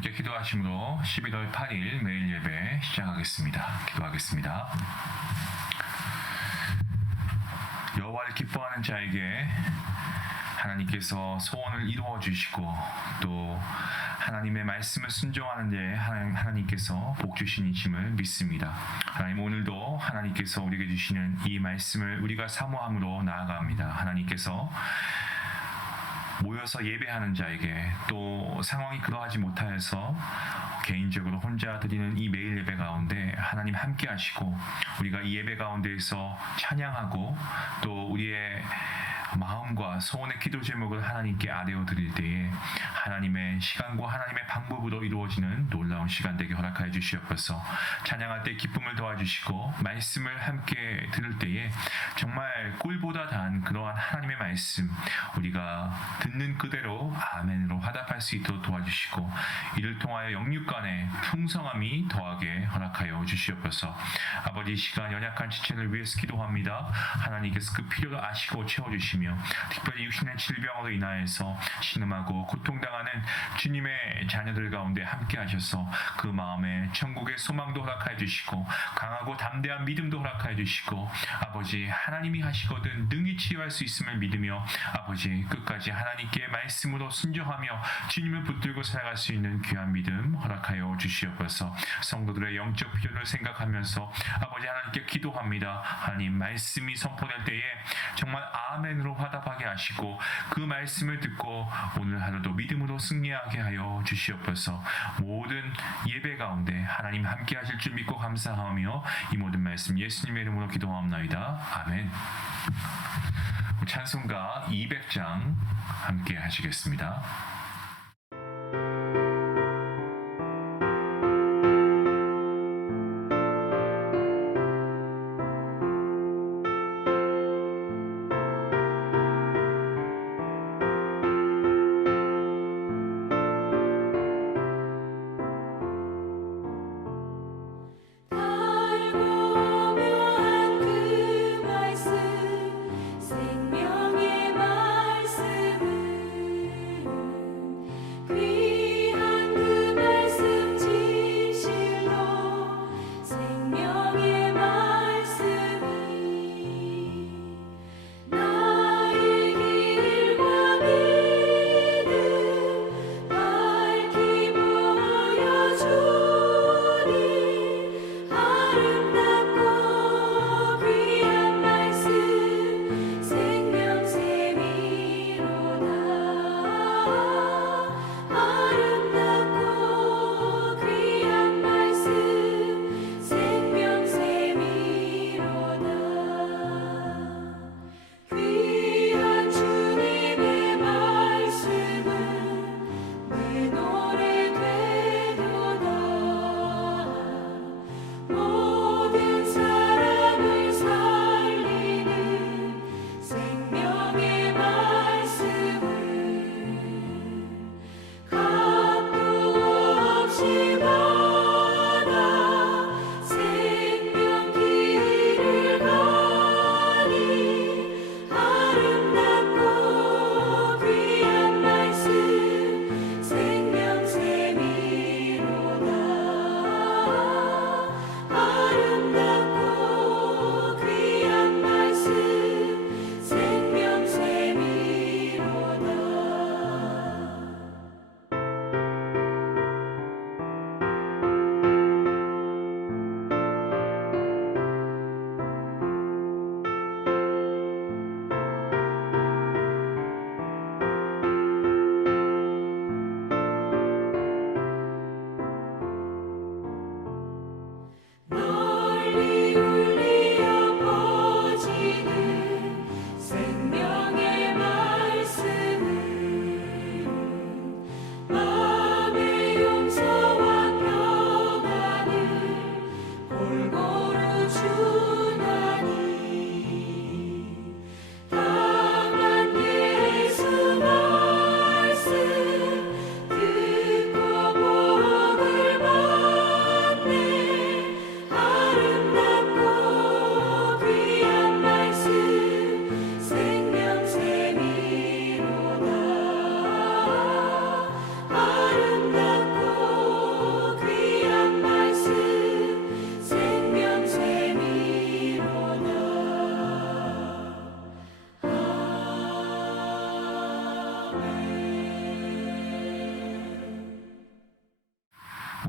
함께 기도하심으로 11월 8일 매일 예배 시작하겠습니다. 기도하겠습니다. 여호와를 기뻐하는 자에게 하나님께서 소원을 이루어 주시고 또 하나님의 말씀을 순종하는 데 하나님께서 복 주시님을 믿습니다. 하나님, 오늘도 하나님께서 우리에게 주시는 이 말씀을 우리가 사모함으로 나아갑니다. 하나님께서 모여서 예배하는 자에게 또 상황이 그러하지 못하여서 개인적으로 혼자 드리는 이 매일 예배 가운데 하나님 함께 하시고 우리가 이 예배 가운데에서 찬양하고 또 우리의 마음과 소원의 기도 제목을 하나님께 아뢰어 드릴 때에 하나님의 시간과 하나님의 방법으로 이루어지는 놀라운 시간 되게 허락하여 주시옵소서. 찬양할 때 기쁨을 도와주시고 말씀을 함께 들을 때에 정말 꿀보다 단 그러한 하나님의 말씀 우리가 듣는 그대로 아멘으로 화답할 수 있도록 도와주시고 이를 통하여 영육간의 풍성함이 더하게 허락하여 주시옵소서. 아버지, 시간 연약한 지체를 위해서 기도합니다. 하나님께서 그 필요를 아시고 채워주시며 특별히 육신의 질병으로 인하여서 신음하고 고통당하는 주님의 자녀들 가운데 함께 하셔서 그 마음에 천국의 소망도 허락하여 주시고 강하고 담대한 믿음도 허락하여 주시고 아버지, 하나님이 하시거든 능히 치유할 수 있음을 믿으며 아버지, 끝까지 하나님께 말씀으로 순종하며 주님을 붙들고 살아갈 수 있는 귀한 믿음 허락하여 주시옵소서. 성도들의 영적 필요를 생각하면서 아버지 하나님께 기도합니다. 하나님, 말씀이 선포될 때에 정말 아멘으로 화답하게 하시고 그 말씀을 듣고 오늘 하루도 믿음으로 승리하게 하여 주시옵소서. 모든 예배 가운데 하나님 함께 하실 줄 믿고 감사하며 이 모든 말씀 예수님의 이름으로 기도하옵나이다. 아멘. 찬송가 200장 함께 하시겠습니다. 생명의 말씀을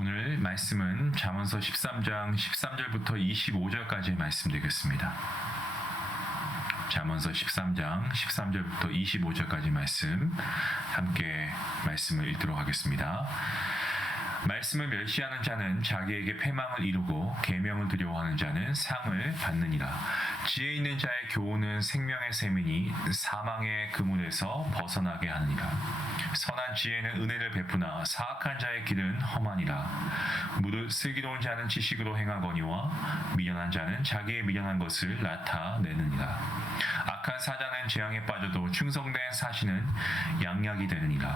오늘 말씀은 잠언서 13장 13절부터 25절까지의 말씀 되겠습니다. 잠언서 13장 13절부터 25절까지 말씀 함께 말씀을 읽도록 하겠습니다. 말씀을 멸시하는 자는 자기에게 패망을 이루고 계명을 두려워하는 자는 상을 받느니라. 지혜 있는 자의 교훈은 생명의 셈이니 사망의 그물에서 벗어나게 하느니라. 선한 지혜는 은혜를 베푸나 사악한 자의 길은 험하니라. 무릇 슬기로운 자는 지식으로 행하거니와 미련한 자는 자기의 미련한 것을 나타내느니라. 악한 사자는 재앙에 빠져도 충성된 사신은 양약이 되느니라.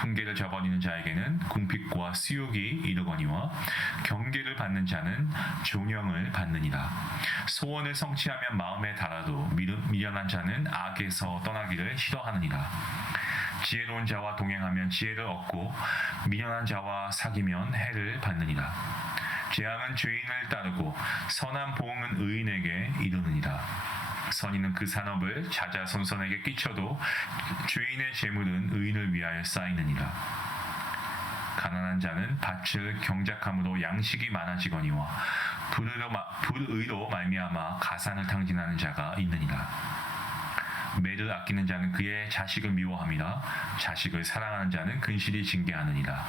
훈계를 저버리는 자에게는 궁핍과 수욕이 이르거니와 경계를 받는 자는 존영을 받느니라. 소원을 성취하면 마음에 달아도 미련한 자는 악에서 떠나기를 싫어하느니라. 지혜로운 자와 동행하면 지혜를 얻고 미련한 자와 사귀면 해를 받느니라. 재앙은 죄인을 따르고 선한 보응은 의인에게 이르느니라. 선인은 그 산업을 자자손손에게 끼쳐도 죄인의 재물은 의인을 위하여 쌓이느니라. 가난한 자는 밭을 경작함으로 양식이 많아지거니와 불의로 말미암아 가산을 탕진하는 자가 있느니라. 매를 아끼는 자는 그의 자식을 미워함이라. 자식을 사랑하는 자는 근실이 징계하느니라.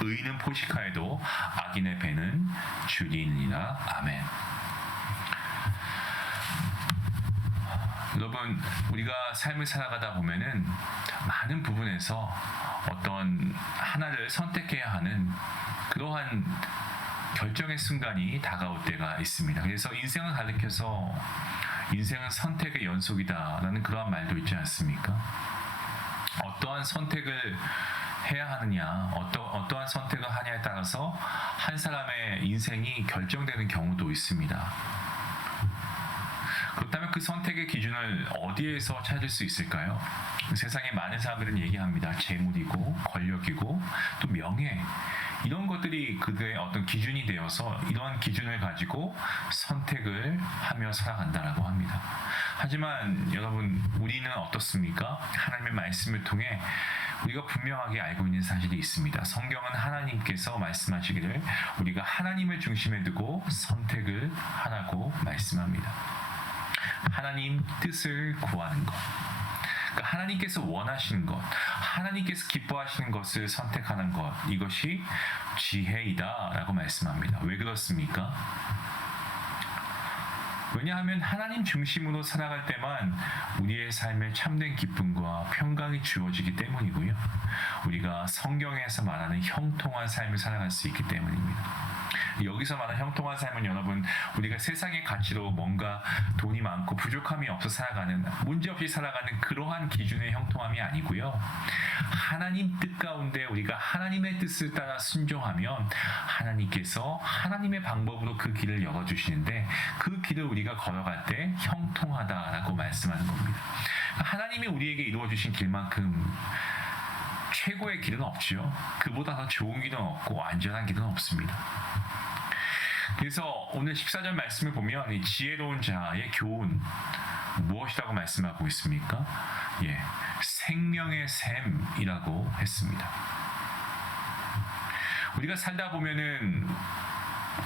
의인은 포식하여도 악인의 배는 줄이느니라. 아멘. 여러분, 우리가 삶을 살아가다 보면은 많은 부분에서 어떤 하나를 선택해야 하는 그러한 결정의 순간이 다가올 때가 있습니다. 그래서 인생을 가리켜서 인생은 선택의 연속이다라는 그러한 말도 있지 않습니까? 어떠한 선택을 해야 하느냐, 어떠한 선택을 하냐에 따라서 한 사람의 인생이 결정되는 경우도 있습니다. 그렇다면 그 선택의 기준을 어디에서 찾을 수 있을까요? 세상에 많은 사람들은 얘기합니다. 재물이고 권력이고 또 명예, 이런 것들이 그들의 어떤 기준이 되어서 이런 기준을 가지고 선택을 하며 살아간다라고 합니다. 하지만 여러분, 우리는 어떻습니까? 하나님의 말씀을 통해 우리가 분명하게 알고 있는 사실이 있습니다. 성경은 하나님께서 말씀하시기를 우리가 하나님을 중심에 두고 선택을 하라고 말씀합니다. 하나님 뜻을 구하는 것, 그러니까 하나님께서 원하시는 것, 하나님께서 기뻐하시는 것을 선택하는 것, 이것이 지혜이다라고 말씀합니다. 왜 그렇습니까? 왜냐하면 하나님 중심으로 살아갈 때만 우리의 삶에 참된 기쁨과 평강이 주어지기 때문이고요. 우리가 성경에서 말하는 형통한 삶을 살아갈 수 있기 때문입니다. 여기서 말하는 형통한 삶은 여러분, 우리가 세상의 가치로 뭔가 돈이 많고 부족함이 없어 살아가는, 문제없이 살아가는 그러한 기준의 형통함이 아니고요. 하나님 뜻 가운데 우리가 하나님의 뜻을 따라 순종하면 하나님께서 하나님의 방법으로 그 길을 열어주시는데 그 길을 우리가 걸어갈 때 형통하다라고 말씀하는 겁니다. 하나님이 우리에게 이루어주신 길만큼 최고의 길은 없죠. 그보다 더 좋은 길은 없고 안전한 길은 없습니다. 그래서 오늘 14절 말씀을 보면 이 지혜로운 자의 교훈, 무엇이라고 말씀하고 있습니까? 생명의 샘이라고 했습니다. 우리가 살다 보면은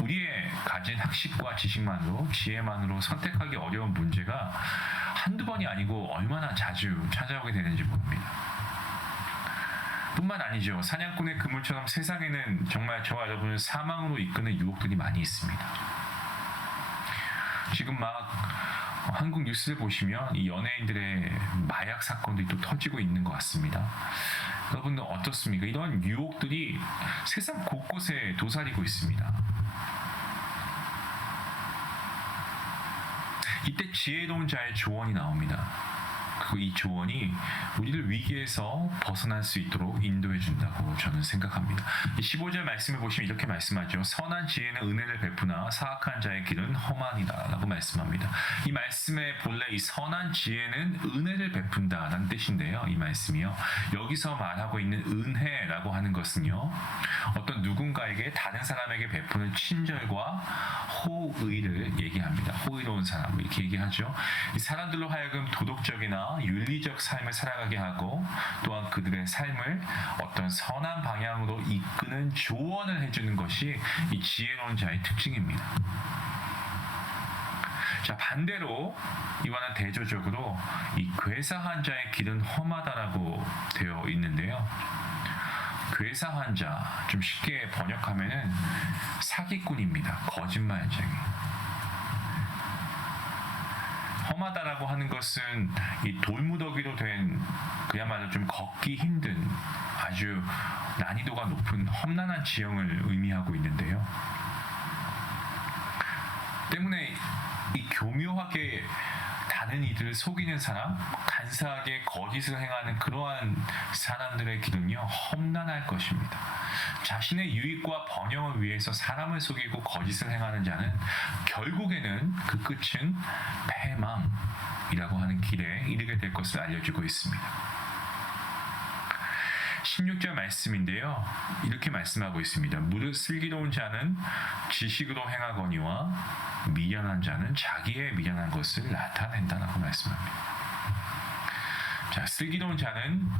우리의 가진 학식과 지식만으로, 지혜만으로 선택하기 어려운 문제가 한두 번이 아니고 얼마나 자주 찾아오게 되는지 모릅니다. 뿐만 아니죠. 사냥꾼의 그물처럼 세상에는 정말 저와 여러분을 사망으로 이끄는 유혹들이 많이 있습니다. 지금 막 한국 뉴스를 보시면 이 연예인들의 마약 사건들이 또 터지고 있는 것 같습니다. 여러분들 어떻습니까? 이런 유혹들이 세상 곳곳에 도사리고 있습니다. 이때 지혜로운 자의 조언이 나옵니다. 그리고 이 조언이 우리를 위기에서 벗어날 수 있도록 인도해 준다고 저는 생각합니다. 15절 말씀을 보시면 이렇게 말씀하죠. 선한 지혜는 은혜를 베푸나 사악한 자의 길은 험하니라 라고 말씀합니다. 이 말씀의 본래 이 선한 지혜는 은혜를 베푼다라는 뜻인데요. 이 말씀이요. 여기서 말하고 있는 은혜라고 하는 것은요, 어떤 누군가에게 다른 사람에게 베푸는 친절과 호의를 얘기합니다. 호의로운 사람 이렇게 얘기하죠. 이 사람들로 하여금 도덕적이나 윤리적 삶을 살아가게 하고 또한 그들의 삶을 어떤 선한 선한 방향으로 이끄는 조언을 해주는 것이 이 지혜로운 자의 특징입니다. 자, 반대로 이와는 대조적으로 이 괴사한 자의 길은 험하다라고 되어 있는데요. 괴사한 자, 좀 쉽게 번역하면은 사기꾼입니다. 거짓말쟁이. 험하다라고 하는 것은 이 돌무더기로 된 그야말로 좀 걷기 힘든 아주 난이도가 높은 험난한 지형을 의미하고 있는데요. 때문에 이 교묘하게 다른 이들을 속이는 사람, 간사하게 거짓을 행하는 그러한 사람들의 길은요, 험난할 것입니다. 자신의 유익과 번영을 위해서 사람을 속이고 거짓을 행하는 자는 결국에는 그 끝은 패망이라고 하는 길에 이르게 될 것을 알려주고 있습니다. 16절 말씀인데요. 이렇게 말씀하고 있습니다. 무릇 슬기로운 자는 지식으로 행하거니와 미련한 자는 자기의 미련한 것을 나타낸다라고 말씀합니다. 자, 슬기로운 자는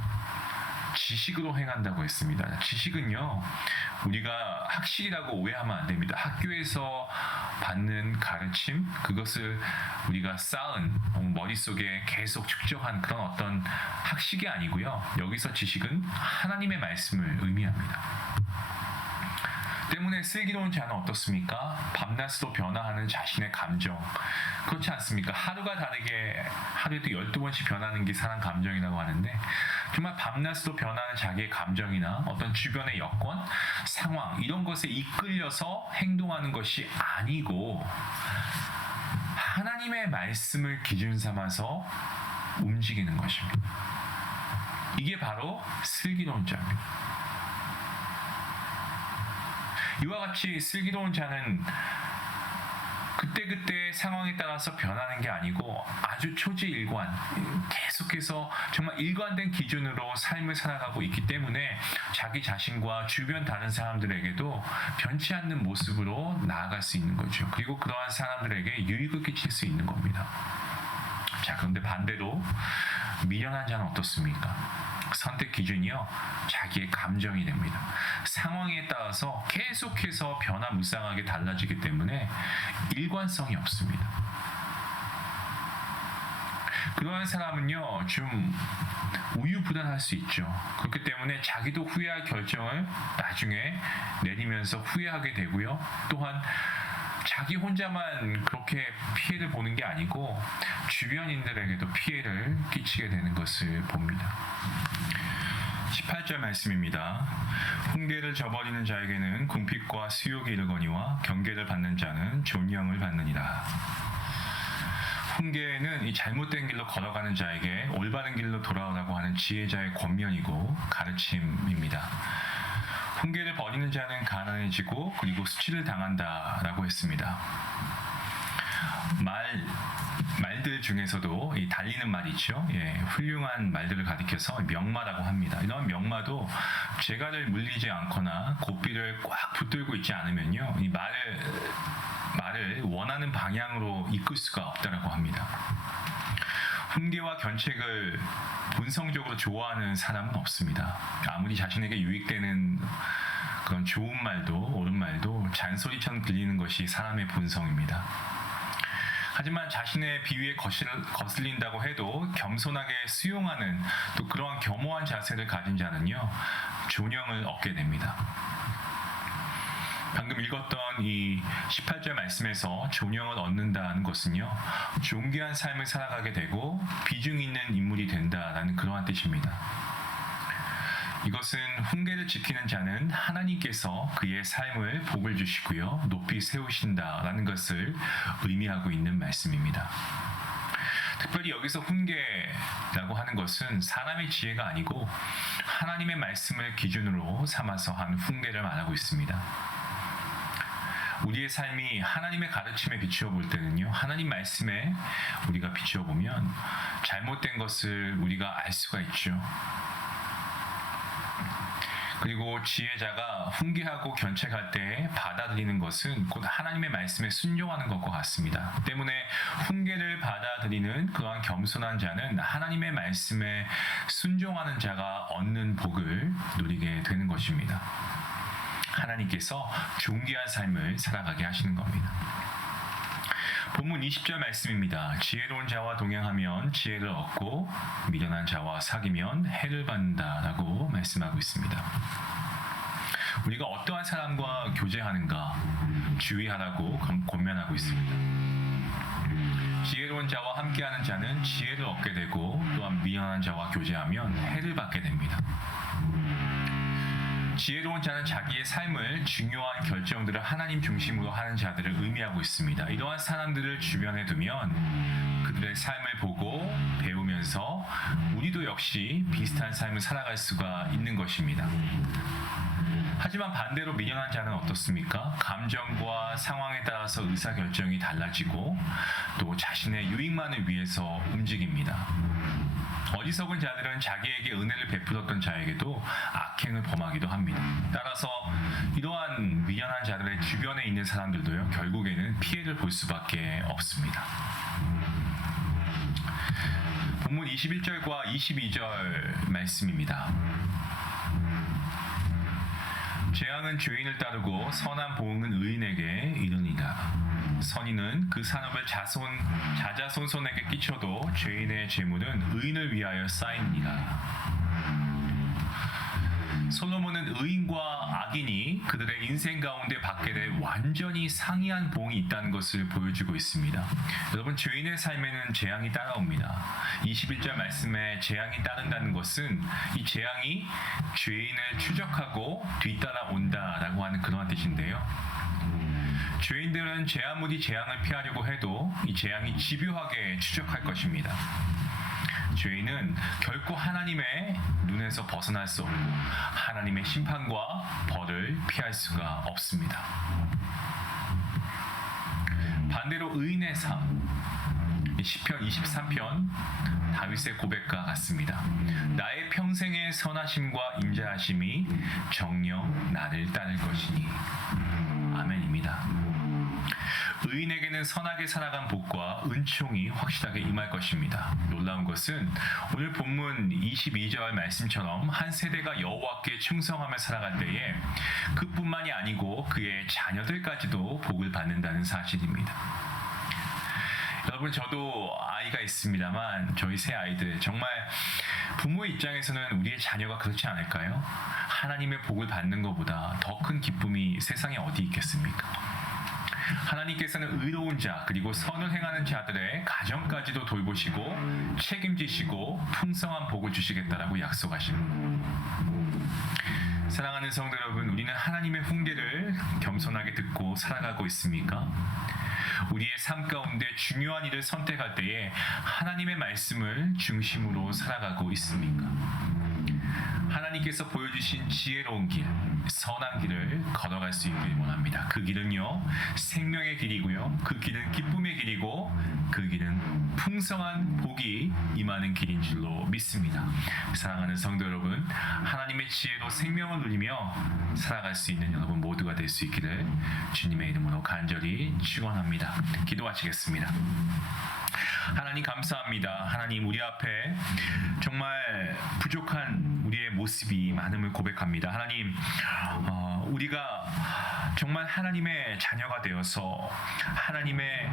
지식으로 행한다고 했습니다. 지식은요, 우리가 학식이라고 오해하면 안 됩니다. 학교에서 받는 가르침, 그것을 우리가 쌓은 머릿속에 계속 축적한 그런 어떤 학식이 아니고요. 여기서 지식은 하나님의 말씀을 의미합니다. 때문에 슬기로운 자는 어떻습니까? 밤낮으로 변화하는 자신의 감정. 그렇지 않습니까? 하루가 다르게 하루에도 12번씩 변하는 게 사람 감정이라고 하는데 정말 밤낮으로 변하는 자기의 감정이나 어떤 주변의 여건, 상황 이런 것에 이끌려서 행동하는 것이 아니고 하나님의 말씀을 기준 삼아서 움직이는 것입니다. 이게 바로 슬기로운 자입니다. 이와 같이 슬기로운 자는 그때그때 상황에 따라서 변하는 게 아니고 아주 초지일관, 계속해서 정말 일관된 기준으로 삶을 살아가고 있기 때문에 자기 자신과 주변 다른 사람들에게도 변치 않는 모습으로 나아갈 수 있는 거죠. 그리고 그러한 사람들에게 유익을 끼칠 수 있는 겁니다. 자, 그런데 반대로 미련한 자는 어떻습니까? 선택 기준이요, 자기의 감정이 됩니다. 상황에 따라서 계속해서 변화무쌍하게 달라지기 때문에 일관성이 없습니다. 그러한 사람은요, 좀 우유부단할 수 있죠. 그렇기 때문에 자기도 후회할 결정을 나중에 내리면서 후회하게 되고요. 또한 자기 혼자만 그렇게 피해를 보는 게 아니고 주변인들에게도 피해를 끼치게 되는 것을 봅니다. 18절 말씀입니다. 훈계를 저버리는 자에게는 궁핍과 수욕이 이르거니와 경계를 받는 자는 존영을 받느니라. 훈계는 이 잘못된 길로 걸어가는 자에게 올바른 길로 돌아오라고 하는 지혜자의 권면이고 가르침입니다. 훈계를 버리는 자는 가난해지고 그리고 수치를 당한다라고 했습니다. 말들 중에서도 이 달리는 말이죠. 훌륭한 말들을 가리켜서 명마라고 합니다. 이런 명마도 재갈을 물리지 않거나 고삐를 꽉 붙들고 있지 않으면요, 이 말을 원하는 방향으로 이끌 수가 없다라고 합니다. 훈계와 견책을 본성적으로 좋아하는 사람은 없습니다. 아무리 자신에게 유익되는 그런 좋은 말도 옳은 말도 잔소리처럼 들리는 것이 사람의 본성입니다. 하지만 자신의 비위에 거슬린다고 해도 겸손하게 수용하는 또 그러한 겸허한 자세를 가진 자는요, 존영을 얻게 됩니다. 방금 읽었던 이 18절 말씀에서 존영을 얻는다는 것은요, 존귀한 삶을 살아가게 되고 비중 있는 인물이 된다라는 그러한 뜻입니다. 이것은 훈계를 지키는 자는 하나님께서 그의 삶을 복을 주시고요, 높이 세우신다라는 것을 의미하고 있는 말씀입니다. 특별히 여기서 훈계라고 하는 것은 사람의 지혜가 아니고 하나님의 말씀을 기준으로 삼아서 한 훈계를 말하고 있습니다. 우리의 삶이 하나님의 가르침에 비추어 볼 때는요, 하나님 말씀에 우리가 비추어 보면 잘못된 것을 우리가 알 수가 있죠. 그리고 지혜자가 훈계하고 견책할 때 받아들이는 것은 곧 하나님의 말씀에 순종하는 것과 같습니다. 때문에 훈계를 받아들이는 그러한 겸손한 자는 하나님의 말씀에 순종하는 자가 얻는 복을 누리게 되는 것입니다. 하나님께서 존귀한 삶을 살아가게 하시는 겁니다. 본문 20절 말씀입니다. 지혜로운 자와 동행하면 지혜를 얻고 미련한 자와 사귀면 해를 받는다 라고 말씀하고 있습니다. 우리가 어떠한 사람과 교제하는가 주의하라고 권면하고 있습니다. 지혜로운 자와 함께하는 자는 지혜를 얻게 되고 또한 미련한 자와 교제하면 해를 받게 됩니다. 지혜로운 자는 자기의 삶을 중요한 결정들을 하나님 중심으로 하는 자들을 의미하고 있습니다. 이러한 사람들을 주변에 두면 그들의 삶을 보고 배우면서 우리도 역시 비슷한 삶을 살아갈 수가 있는 것입니다. 하지만 반대로 미련한 자는 어떻습니까? 감정과 상황에 따라서 의사결정이 달라지고 또 자신의 유익만을 위해서 움직입니다. 어리석은 자들은 자기에게 은혜를 베풀었던 자에게도 악행을 범하기도 합니다. 따라서 이러한 미련한 자들의 주변에 있는 사람들도요, 결국에는 피해를 볼 수밖에 없습니다. 본문 21절과 22절 말씀입니다. 재앙은 죄인을 따르고 선한 보응은 의인에게 이르니라. 선인은 그 산업을 자자손손에게 끼쳐도 죄인의 재물은 의인을 위하여 쌓이니라. 솔로몬은 의인과 악인이 그들의 인생 가운데 받게 될 완전히 상이한 보응이 있다는 것을 보여주고 있습니다. 여러분, 죄인의 삶에는 재앙이 따라옵니다. 21절 말씀에 재앙이 따른다는 것은 이 재앙이 죄인을 추적하고 뒤따라온다라고 하는 그러한 뜻인데요. 죄인들은 제 아무리 재앙을 피하려고 해도 이 재앙이 집요하게 추적할 것입니다. 죄인은 결코 하나님의 눈에서 벗어날 수 없고 하나님의 심판과 벌을 피할 수가 없습니다. 반대로 의인의 삶, 시편 23편 다윗의 고백과 같습니다. 나의 평생의 선하심과 인자하심이 정녕 나를 따를 것이니. 아멘입니다. 의인에게는 선하게 살아간 복과 은총이 확실하게 임할 것입니다. 놀라운 것은 오늘 본문 22절 말씀처럼 한 세대가 여호와께 충성하며 살아갈 때에 그뿐만이 아니고 그의 자녀들까지도 복을 받는다는 사실입니다. 여러분, 저도 아이가 있습니다만 저희 세 아이들 정말 부모의 입장에서는 우리의 자녀가 그렇지 않을까요? 하나님의 복을 받는 것보다 더 큰 기쁨이 세상에 어디 있겠습니까? 하나님께서는 의로운 자 그리고 선을 행하는 자들의 가정까지도 돌보시고 책임지시고 풍성한 복을 주시겠다라고 약속하십니다. 사랑하는 성도 여러분, 우리는 하나님의 훈계를 겸손하게 듣고 살아가고 있습니까? 우리의 삶 가운데 중요한 일을 선택할 때에 하나님의 말씀을 중심으로 살아가고 있습니까? 하나님께서 보여주신 지혜로운 길, 선한 길을 걸어갈 수 있길 원합니다. 그 길은요, 생명의 길이고요. 그 길은 기쁨의 길이고 그 길은 풍성한 복이 임하는 길인 줄로 믿습니다. 사랑하는 성도 여러분, 하나님의 지혜로 생명을 누리며 살아갈 수 있는 여러분 모두가 될 수 있기를 주님의 이름으로 간절히 축원합니다. 기도하시겠습니다. 하나님 감사합니다. 하나님, 우리 앞에 정말 부족한 우리의 모습이 많음을 고백합니다. 하나님, 우리가 정말 하나님의 자녀가 되어서 하나님의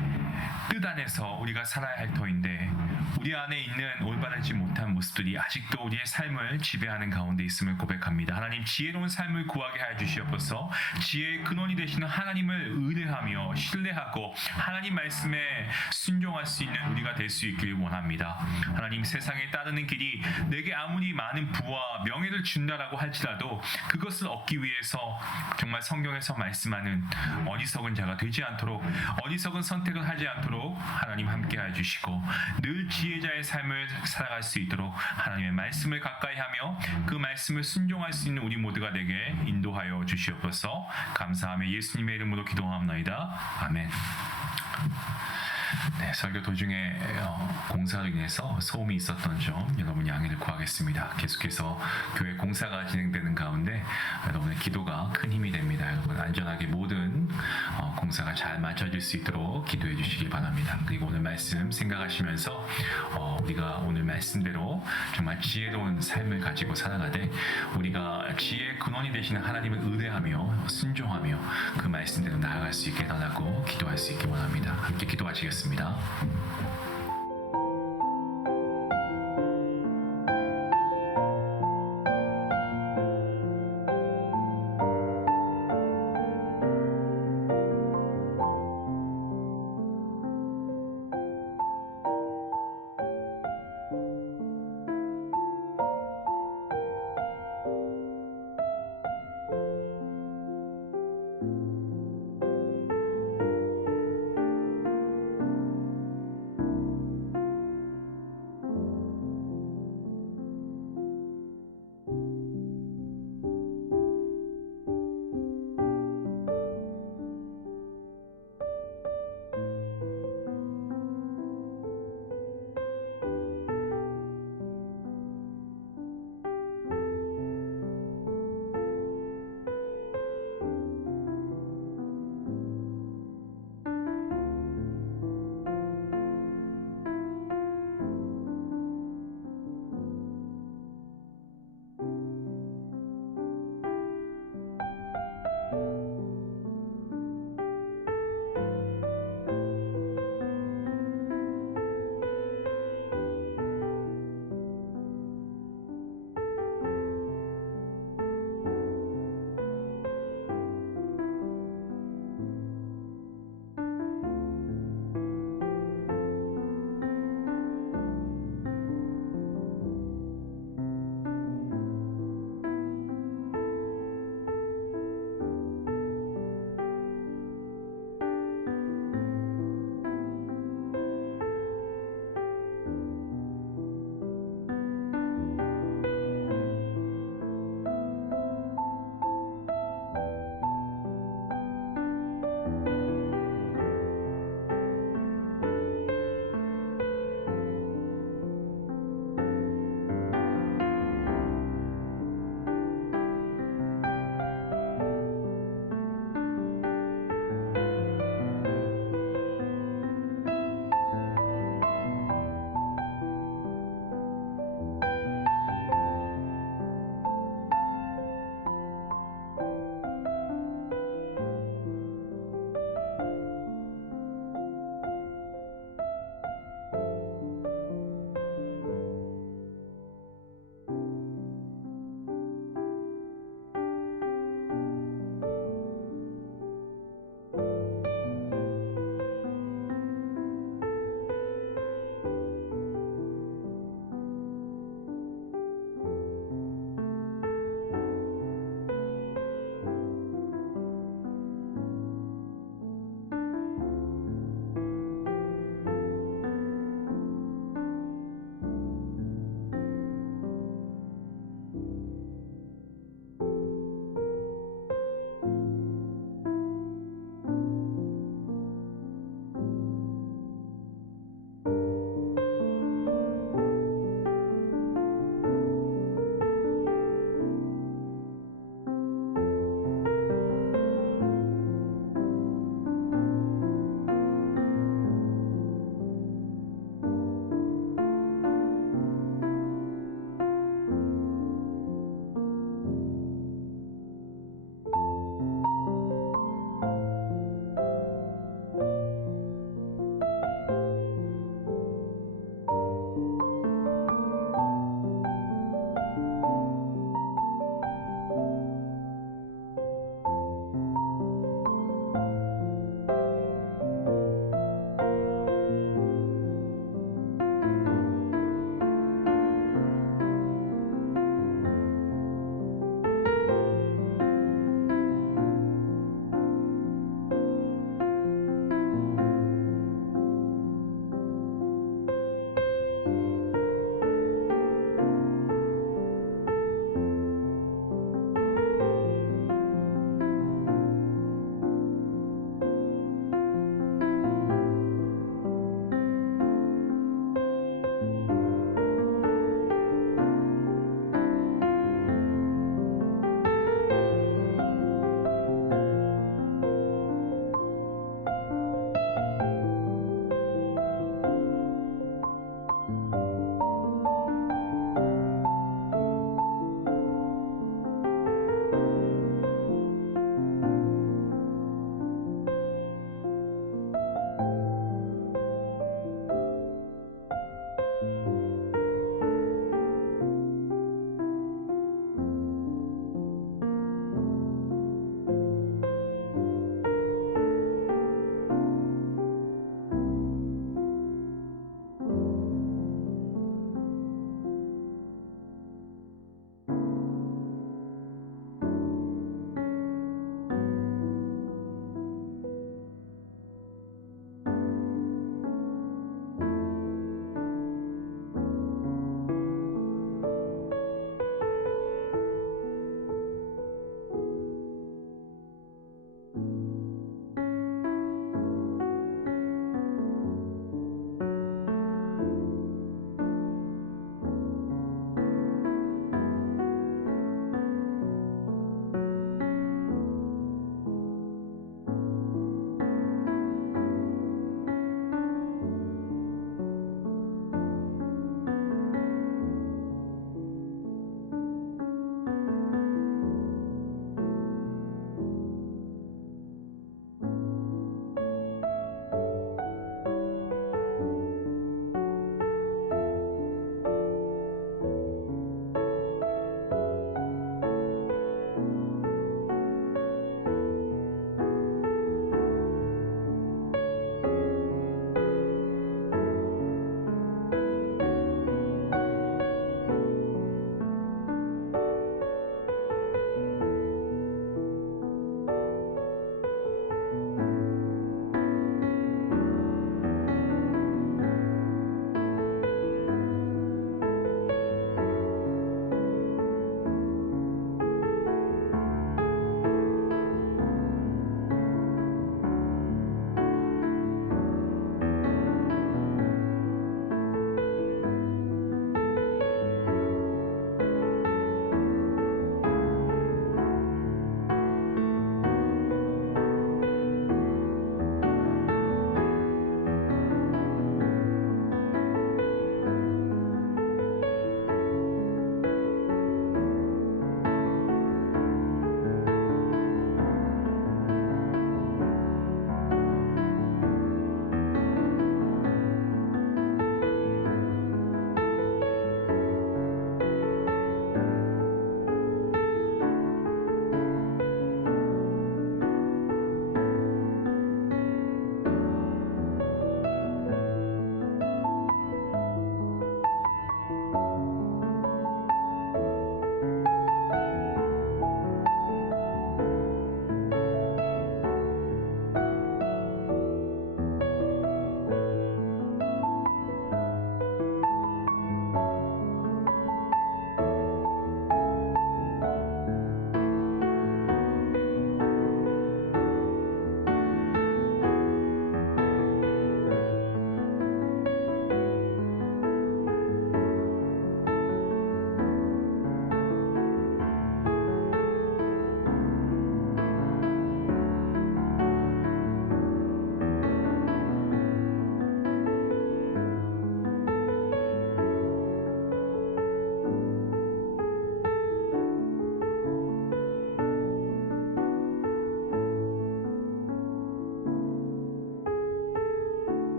뜻 안에서 우리가 살아야 할 터인데 우리 안에 있는 올바르지 못한 모습들이 아직도 우리의 삶을 지배하는 가운데 있음을 고백합니다. 하나님, 지혜로운 삶을 구하게 하여 주시옵소서. 지혜의 근원이 되시는 하나님을 의뢰하며 신뢰하고 하나님 말씀에 순종할 수 있는 우리가 될 수 있기를 원합니다. 하나님, 세상에 따르는 길이 내게 아무리 많은 부와 명예를 준다라고 할지라도 그것을 얻기 위해서 정말 성경에서 말씀하는 어리석은 자가 되지 않도록, 어리석은 선택을 하지 않도록 하나님 함께해 주시고 늘 지혜자의 삶을 살아갈 수 있도록 하나님의 말씀을 가까이 하며 그 말씀을 순종할 수 있는 우리 모두가 되게 인도하여 주시옵소서. 감사하며 예수님의 이름으로 기도하옵나이다. 아멘. 네, 설교 도중에 공사로 인해서 소음이 있었던 점 여러분 양해를 구하겠습니다. 계속해서 교회 공사가 진행되는 가운데 여러분의 기도가 큰 힘이 됩니다. 여러분 안전하게 모든 공사가 잘 맞춰질 수 있도록 기도해 주시기 바랍니다. 그리고 오늘 말씀 생각하시면서 우리가 오늘 말씀대로 정말 지혜로운 삶을 가지고 살아가되 우리가 지혜의 근원이 되시는 하나님을 의뢰하며 순종하며 그 말씀대로 나아갈 수 있게 달라고 기도할 수 있기 원합니다. 함께 기도하시겠습니다.